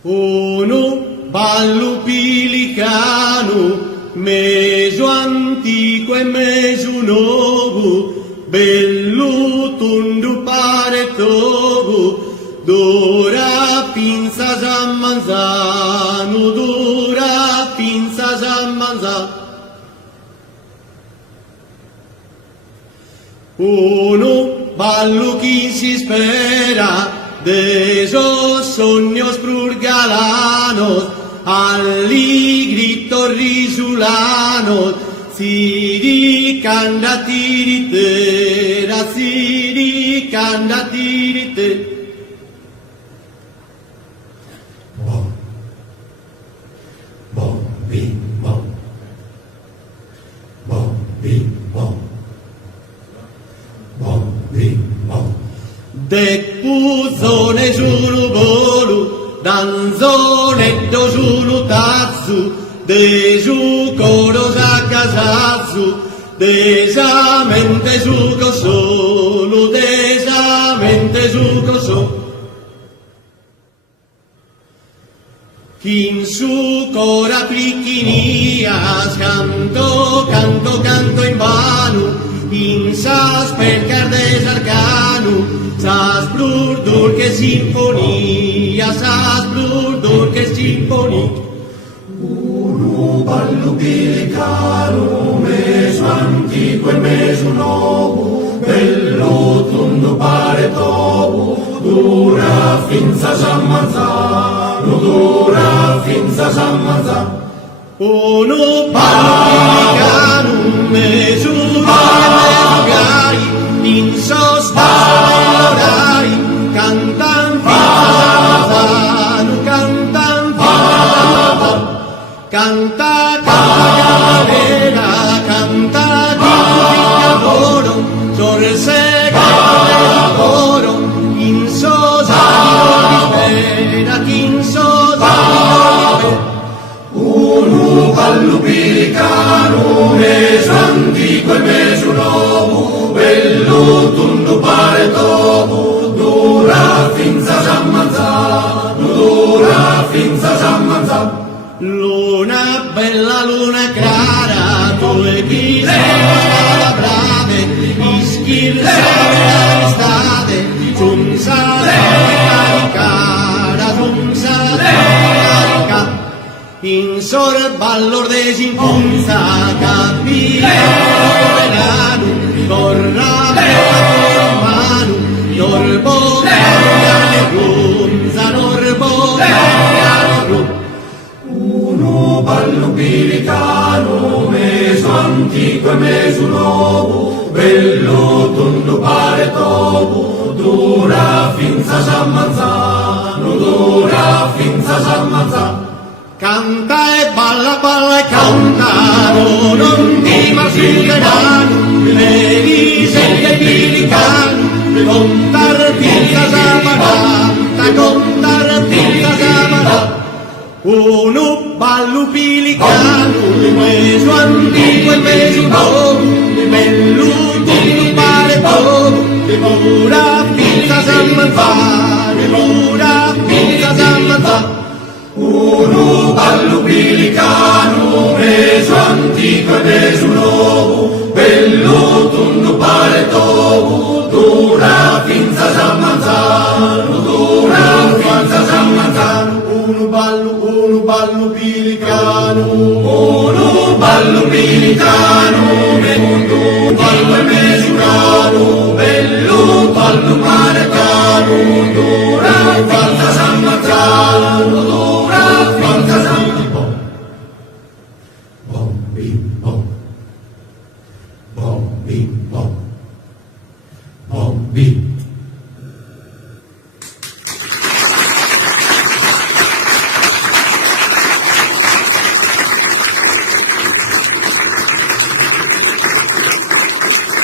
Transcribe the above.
Uno ballo pilicano, meso antico e meso nuovo, bello tondo pare tovo, d'ora pinza a manzano, d'ora pinza a manzano. Uno ballo chi si spera, de esos sueños prurgalanos, alli gritos risulanos, siricanda tiritera, siricanda tiritera. Bom, bom, bim, bom, bom, bim, bom, bom, bim, bom. De puzzone giulu bolu, danzonetto giulu tazzu, de giù coros a casazzu, desamente giuco solo, desamente giuco solo. In su cora plichinias, canto, canto, canto in vano, in sas percar desarcano, sas blur che sinfonia, sas blur che sinfonia. Uno ballo pilicano, meso antico e meso nuovo, bello tondo pare tovo, dura finza s'ammazzano, dura finza s'ammazzano. Uno ballo pilicano, meso gari, in sostanza orari, cantan finzano, cantan finzano, canta cavalera, canta di lavoro, sorsega del lavoro, in sostanza di spera, in sostanza di spera. Uno ballo pilicano, meso antico e meso nuovo, bello tondo pare tovo, dura finza s'ammazzano, dura finza s'ammazzano. Luna bella, luna cara, due chili sono brave, ischil l'estate, giunsa cara, giunsa cara. In sorballo desinfunza, capire verano, corra per mano, norbo le brunza, norbo le brunza. Uno ballo pilicano, meso antico e meso nuovo, bello tondo pare tovo, dura finza s'ammazzano, dura finza s'ammazzano. Canta e balla, balla e canta, non ti marsuderanno, le rise del pilicano, contar finza s'ammazzata, contar finza s'ammazzata. Uno ballo pilicano, meso antico e meso nuovo, bello tondo pare tovo, pura finza s'ammazzata, pura finza s'ammazzata. Uno ballo pilicano, meso antico e meso nuovo, bello tondo pare tovo, dura finza s'ammazzano, dura finza s'ammazzano. Uno ballo pilicano, Uno ballo pilicano.